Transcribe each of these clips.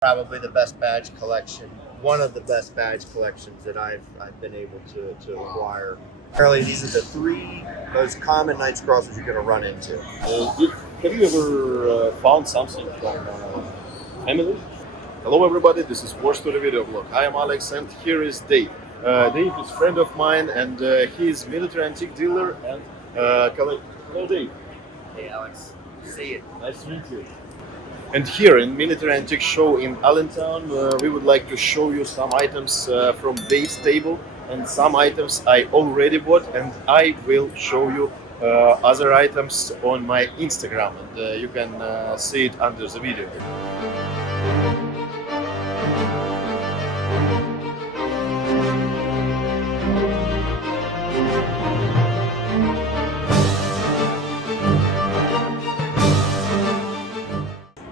Probably the best badge collection, one of the best badge collections that I've been able to acquire. Apparently, these are the three most common Knights Crossers you're going to run into. Have you ever found something from family? Hello everybody, this is War Story Video Blog. I am Alex and here is Dave. Dave is a friend of mine and he is military antique dealer and hello Dave. Hey Alex, see you. Nice to meet you. And here in Military Antique Show in Allentown, we would like to show you some items from Dave's table and some items I already bought, and I will show you other items on my Instagram, and you can see it under the video.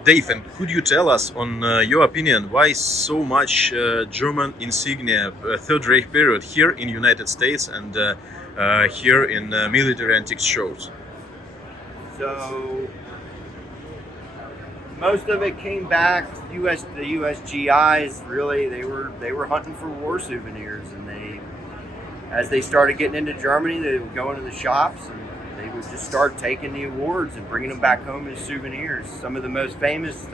Dave, and could you tell us, on your opinion, why so much German insignia, Third Reich period, here in United States and here in military antiques shows? So most of it came back. The U.S. GIs really they were hunting for war souvenirs, and as they started getting into Germany, they would go into the shops and they would just start taking the awards and bringing them back home as souvenirs. Some of the most famous is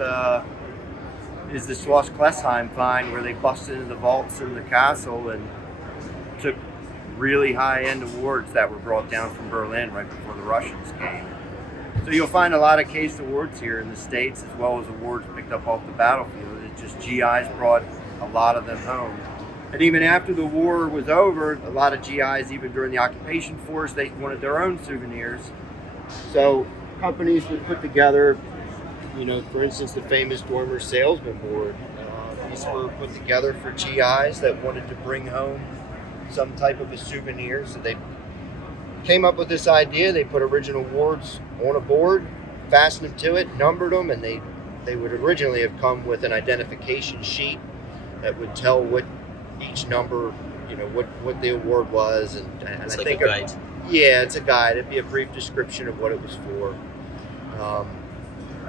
the Schloss Klesheim find, where they busted into the vaults in the castle and took really high-end awards that were brought down from Berlin right before the Russians came. So you'll find a lot of case awards here in the States, as well as awards picked up off the battlefield. It's just GIs brought a lot of them home. And even after the war was over, a lot of GIs, even during the occupation force, they wanted their own souvenirs. So companies would put together, for instance, the famous Dormer Salesman Board. These were put together for GIs that wanted to bring home some type of a souvenir. So they came up with this idea. They put original awards on a board, fastened them to it, numbered them, and they would originally have come with an identification sheet that would tell what each number, what the award was, and It's I like think a guide. Yeah, it's a guide. It'd be a brief description of what it was for.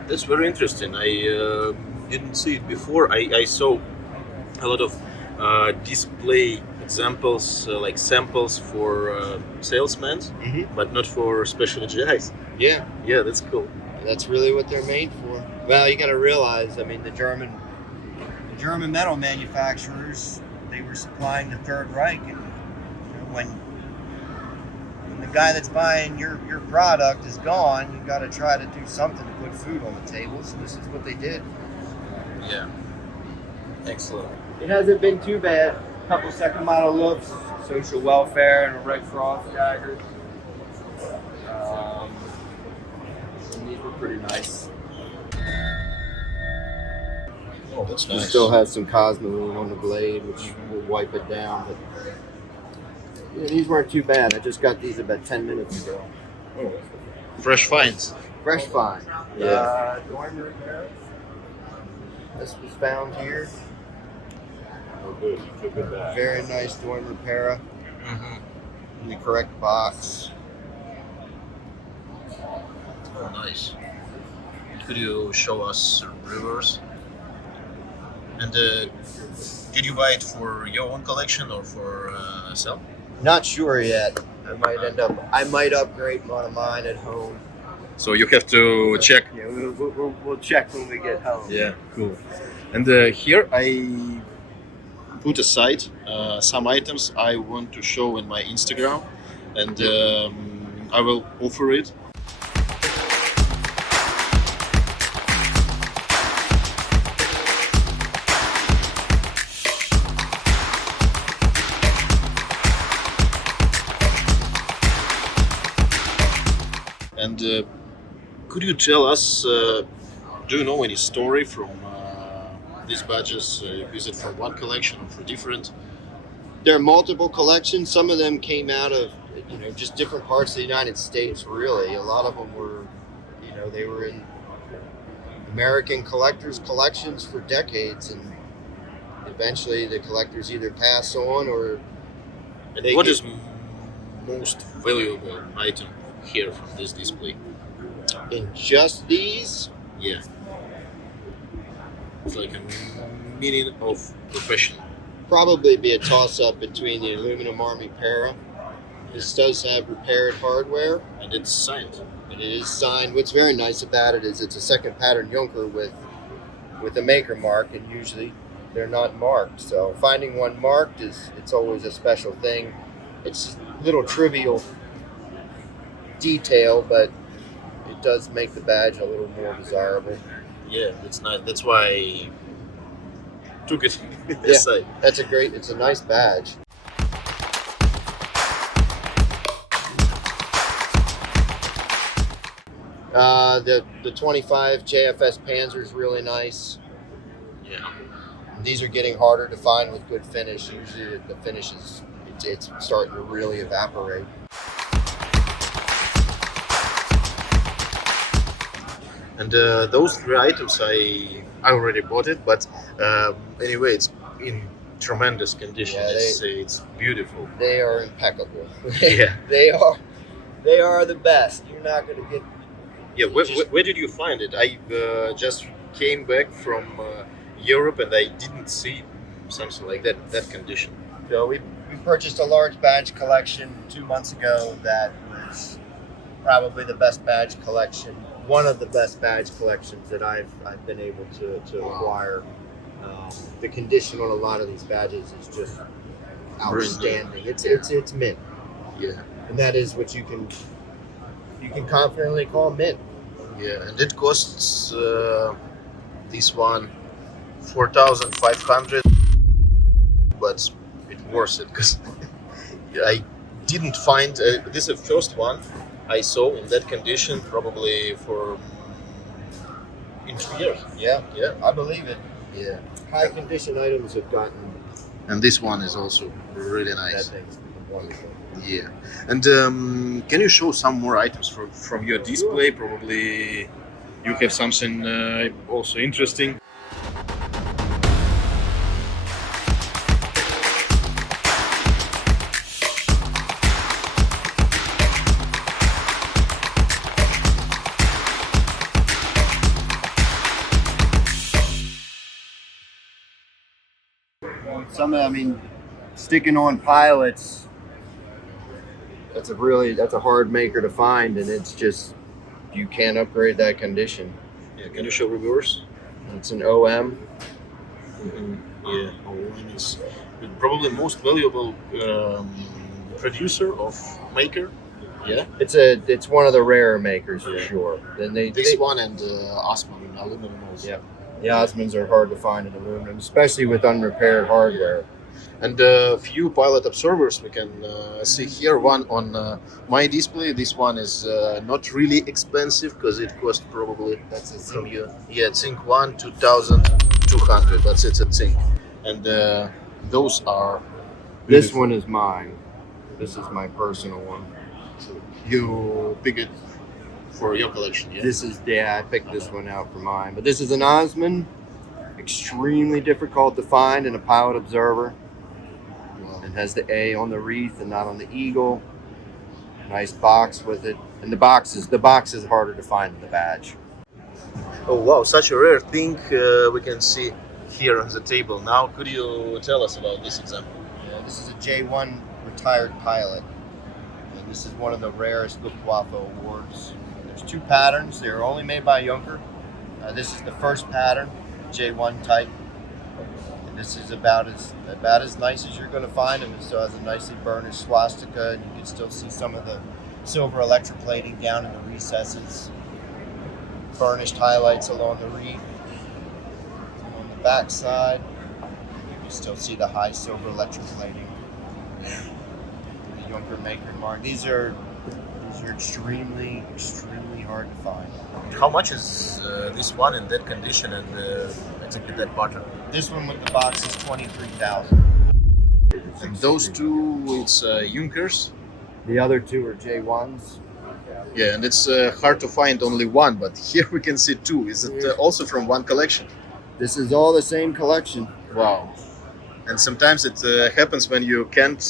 That's very interesting. I didn't see it before. I saw a lot of display examples, like samples for salesmen, but not for special GIs. Yeah, Yeah, that's cool. that's really what they're made for. Well, you got to realize, the German metal manufacturers, they were supplying the Third Reich, and when the guy that's buying your product is gone, you got to try to do something to put food on the table. So this is what they did. Yeah. Excellent. It hasn't been too bad. A couple second model looks, social welfare, and a Red Cross dagger. And these were pretty nice. Oh, that's It nice. still has some Cosmoline on the blade, which will wipe it down. But yeah, these weren't too bad. I just got these about 10 minutes ago. Fresh finds. Fresh find. Yeah. Dormer repair. This was found here. Oh, good. Took it back. Very nice Dormer repair in the correct box. Oh, nice. Could you show us reverse? And did you buy it for your own collection or for sale? Not sure yet. I might upgrade one of mine at home. So you have to check. Yeah, we'll check when we get home. Yeah, cool. And here I put aside some items I want to show in my Instagram, and I will offer it. And could you tell us, do you know any story from these badges? Is it from one collection or for different? There are multiple collections. Some of them came out of just different parts of the United States. Really, a lot of them were, they were in American collectors' collections for decades, and eventually the collectors either pass on or. And what is most valuable item here from this display? In just these, Yeah. It's like a meaning of professional. Probably be a toss-up between the aluminum Army Para. This does have repaired hardware, And it's signed. and it is signed. What's very nice about it is it's a second pattern Junker with a maker mark, and usually they're not marked. So finding one marked it's always a special thing. It's a little trivial detail, but it does make the badge a little more desirable. Yeah, it's nice. That's why I took it Yeah. aside. It's a nice badge. The 25 JFS Panzer is really nice. Yeah. These are getting harder to find with good finish. Usually the finish is it's starting to really evaporate. And those three items I already bought it, but anyway, it's in tremendous condition. Yeah, It's beautiful. They are impeccable. Yeah. They are the best. You're not going to get. Yeah, where did you find it? I just came back from Europe and I didn't see something like that condition. So we purchased a large badge collection 2 months ago. That was probably the best badge collection. One of the best badge collections that I've been able to acquire. The condition on a lot of these badges is just outstanding. It's mint, Yeah. and that is what you can confidently call mint. Yeah, and it costs this one 4,500, but it's worth it because I didn't find this is the first one I saw in that condition probably for in 2 years. Yeah, Yeah, I believe it. yeah. High condition items have gotten And this one is also really that nice. thing's wonderful. Yeah. And can you show some more items from your display? Probably you have something also interesting. Sticking on pilots, that's a hard maker to find, and it's just, you can't upgrade that condition. Yeah. Can you show reverse? It's an OM. Yeah. One is probably most valuable producer of maker. Yeah. It's one of the rarer makers for Yeah. sure. Then This one and Osman in aluminum also. Yeah. The Osmans are hard to find in aluminum, especially with unrepaired hardware. And a few pilot observers we can see here. One on my display. This one is not really expensive because it cost probably That's a from you. Yeah, Zinc 1 2,200. That's it, a Zinc. And those are. This one is mine. This is my personal one. You pick it for your collection, yeah? I picked this one out for mine. But this is an Osman, extremely difficult to find in a pilot observer. It has the A on the wreath and not on the eagle. Nice box with it. And the box is harder to find than the badge. Oh wow, such a rare thing we can see here on the table now. Could you tell us about this example? Yeah, this is a J1 retired pilot. And this is one of the rarest Luftwaffe awards. There's two patterns. They're only made by Junker. This is the first pattern, J1 type. And this is about as nice as you're going to find them. It still has a nicely burnished swastika, and you can still see some of the silver electroplating down in the recesses. Burnished highlights along the wreath. On the back side, you can still see the high silver electroplating. The Junker maker mark. These are extremely hard to find. How much is this one in that condition and exactly that pattern? This one with the box is 23,000. And those two, it's Junkers. The other two are J1s. Yeah, and it's hard to find only one, but here we can see two. Is it also from one collection? This is all the same collection. Wow. And sometimes it happens when you can't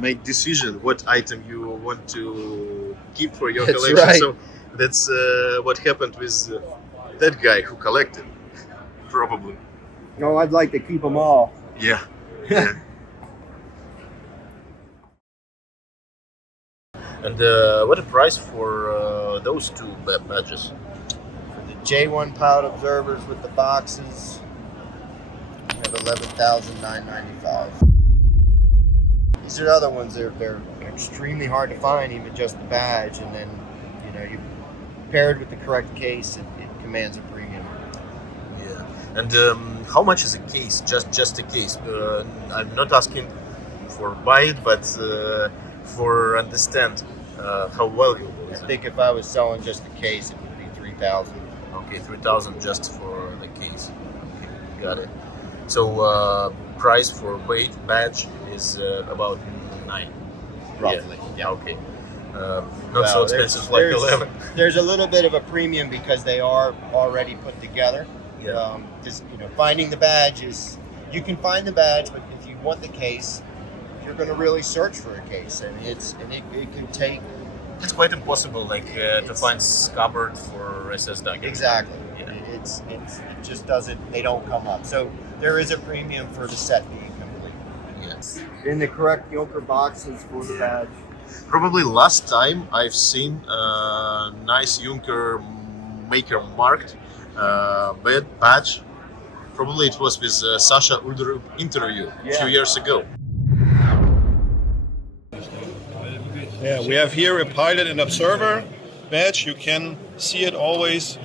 make decision what item you want to keep for your That's collection. right. So that's what happened with that guy who collected. Probably. No, I'd like to keep them all. Yeah. Yeah. And what a price for those two badges? For the J1 pilot observers with the boxes, we have $11,995. These are other ones. They're extremely hard to find, even just the badge, and then you pair it with the correct case, it commands a premium. Yeah. And how much is a case? Just a case. I'm not asking for buy it, but for understand how valuable is I it. think if I was selling just the case, it would be 3,000. Okay, 3,000 just for the case. Okay, got it. So price for badge is about 9. Roughly. Yeah. Okay. Not Well, so expensive like 11. There's a little bit of a premium because they are already put together. Yeah. Finding the badge is, you can find the badge, but if you want the case, you're going to really search for a case, and it can take It's quite impossible, like to find scabbard for SS document. exactly. Yeah. It just doesn't. They don't come up. So there is a premium for the set being complete. Yes. In the correct Junker boxes for the badge. Probably last time I've seen nice Junker maker marked badge. Probably it was with Sasha Udru interview a few years ago. Yeah, we have here a pilot and observer badge. You can see it always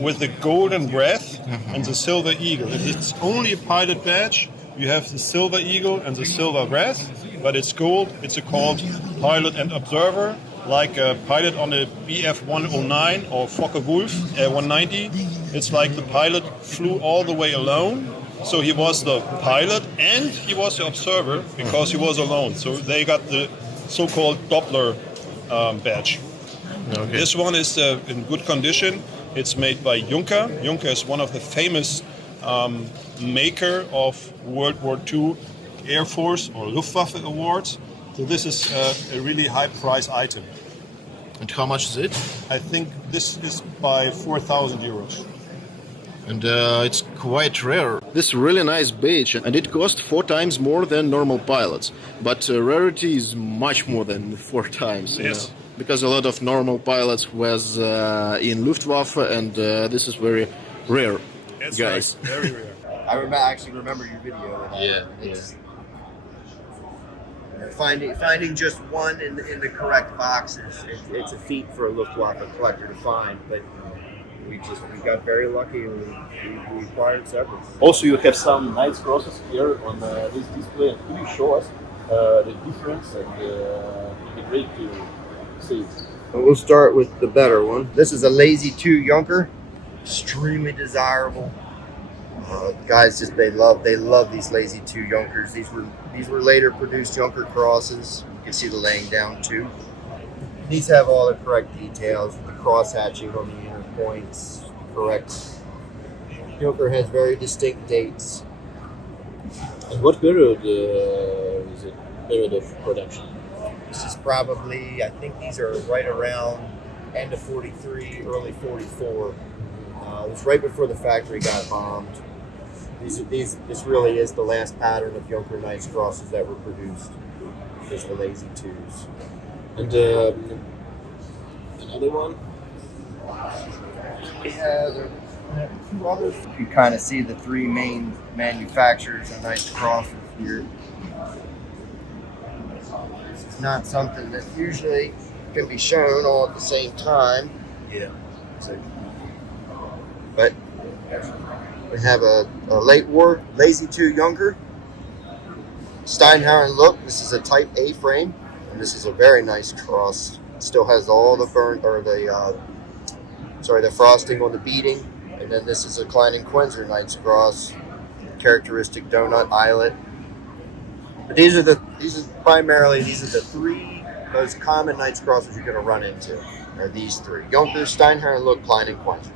with the golden breath and the silver eagle. If it's only a pilot badge, you have the silver eagle and the silver breath, but it's gold. It's called pilot and observer, like a pilot on a BF 109 or Focke-Wulf 190. It's like the pilot flew all the way alone. So he was the pilot and he was the observer because he was alone. So they got the so-called Doppler badge. Okay. This one is in good condition. It's made by Junker. Junker is one of the famous maker of World War II Air Force or Luftwaffe awards. So this is a really high price item. And how much is it? I think this is by 4,000 euros. And it's quite rare. This is really nice badge, and it costs 4 times more than normal pilots. But rarity is much more than 4 times. you Yes. know. Because a lot of normal pilots was in Luftwaffe, and this is very rare, That's guys. right. Very rare. I actually remember your video. Of that. Yeah, It's, finding just one in the correct boxes, it's a feat for a Luftwaffe collector to find. But we got very lucky and we acquired several. Also, you have some nice crosses here on this display. Could you show us the difference? And it'd be great to see it. We'll start with the better one. This is a Lazy 2 Junker, extremely desirable. Guys, they love these Lazy 2 Junkers. These were later produced Junker crosses. You can see the laying down too. These have all the correct details with the cross hatching on the inner points. Correct. Junker has very distinct dates. And what period is it? Period of production? This is probably, I think these are right around end of 43, early 44. It was right before the factory got bombed. This really is the last pattern of Junker Knights crosses that were produced. Is the Lazy 2s. And another one? Yeah, there are 2 others. You can kind of see the 3 main manufacturers of Knights crosses here. This is not something that usually can be shown all at the same time. Yeah. But we have a late war Lazy 2 Junker. Steinhauer look. This is a Type A frame, and this is a very nice cross. It still has all the the frosting on the beading, and then this is a Klein and Quenzer Knights cross, characteristic donut eyelet. But these are primarily the 3 most common Knights crosses you're going to run into. Are these 3: Junker, Steinhauer look, Klein and Quenzer.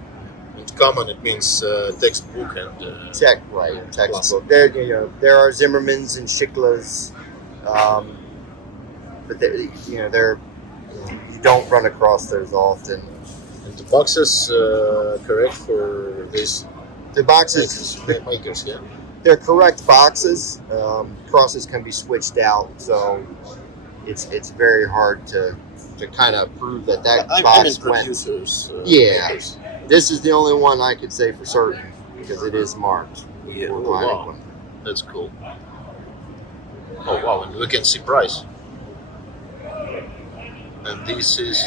It's common, it means textbook and Textbook. There are Zimmermans and Schicklas, but you don't run across those often. And the boxes correct for this The boxes, makers, yeah. they're correct boxes. Crosses can be switched out, so it's very hard to kind of prove that I box mean went. producers. Yeah. Makers. This is the only one I could say for certain because it is marked. Yeah. for Oh, client wow. equipment. That's cool. Oh wow, and we can see price. And this is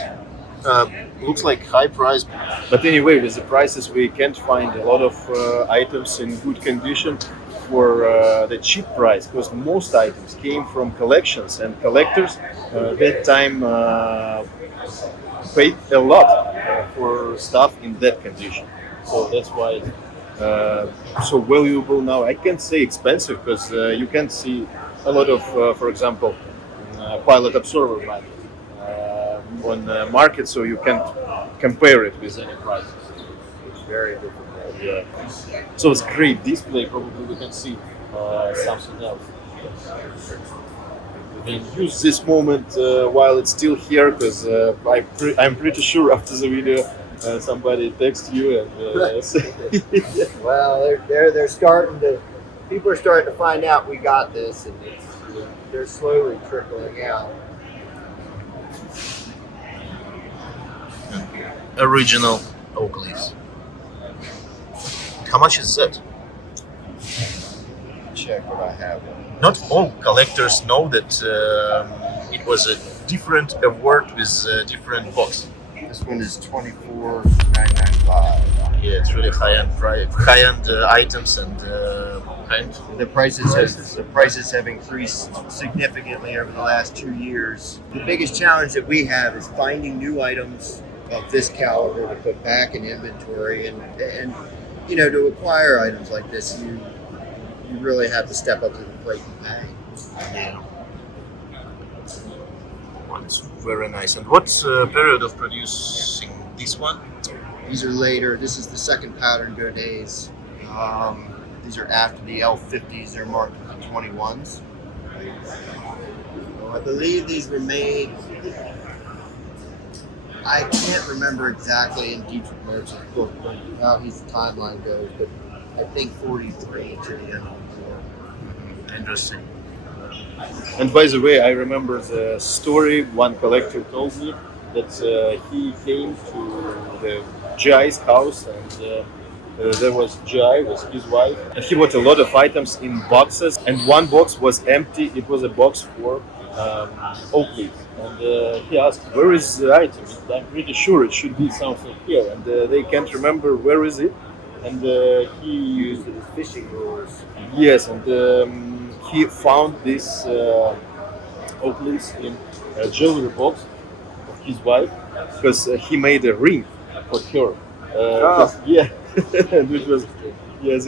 looks like high price. But anyway, with the prices, we can't find a lot of items in good condition for the cheap price, because most items came from collections, and collectors that time paid a lot for stuff in that condition. So that's why it's so valuable now. I can't say expensive, because you can see a lot of, for example, pilot observer value on the market, so you can't compare it with any prices. It's very difficult. Yeah. So it's great display. Probably we can see something else. We can use this moment while it's still here, because I'm pretty sure after the video somebody texts you and say, Well, they're starting to. People are starting to find out we got this, and they're slowly trickling out. Original oak leaves. How much is that? Check what I have. Not all collectors know that it was a different award with a different box. This one is $24,995. Yeah, it's really high-end items, and The prices have increased significantly over the last 2 years. The biggest challenge that we have is finding new items of this caliber to put back in inventory, and to acquire items like this, you really have to step up to the plate and pay. yeah, it's very nice. And what's period of producing this one? These are later. This is the second pattern go days. These are after the L50s. They're marked with the 21s. So I believe these were made. I can't remember exactly in Dietrich Mertz's book how his timeline goes, but I think 43 to the end of the war. Interesting. And by the way, I remember the story one collector told me that he came to the Jai's house, and there was Jai with his wife, and he bought a lot of items in boxes, and one box was empty. It was a box for oak leaf, and he asked, "Where is the item? I'm pretty sure it should be something here," and they can't remember where is it, and he Used it as fishing lures. yes, and he found this oak leaves in a jewelry box of his wife, because he made a ring for her. 'Cause- yeah, and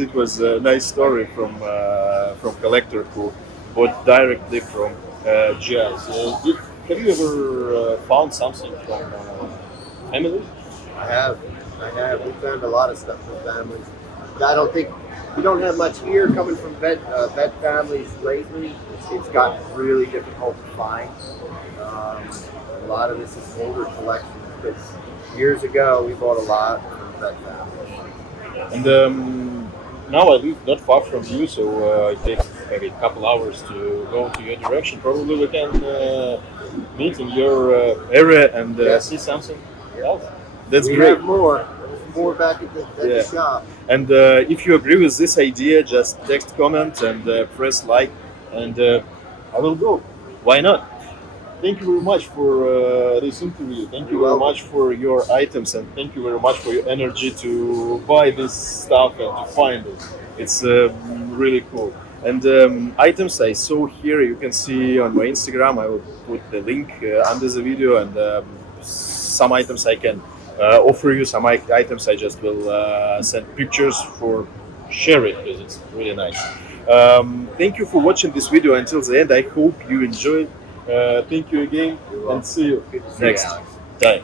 it was a nice story from collector who bought directly from Jazz. Have you ever found something from family? I have. We found a lot of stuff from families. I don't think we don't have much here coming from vet families lately. It's gotten really difficult to find. A lot of this is older collections, but years ago we bought a lot from vet families. And now I live not far from you, so it takes maybe a couple hours to go to your direction. Probably we can meet in your area and Yes. see something else. That's We great. have more. There's more back at the shop. And if you agree with this idea, just text, comment, and press like, and I will go. Why not? Thank you very much for this interview. Thank you very much for your items, and thank you very much for your energy to buy this stuff and to find it. It's really cool. And items I saw here, you can see on my Instagram. I will put the link under the video, and some items I can offer you. Some items I just will send pictures for share it, because it's really nice. Thank you for watching this video until the end. I hope you enjoyed. Thank you again, and see you Good to see you, next Alex. time.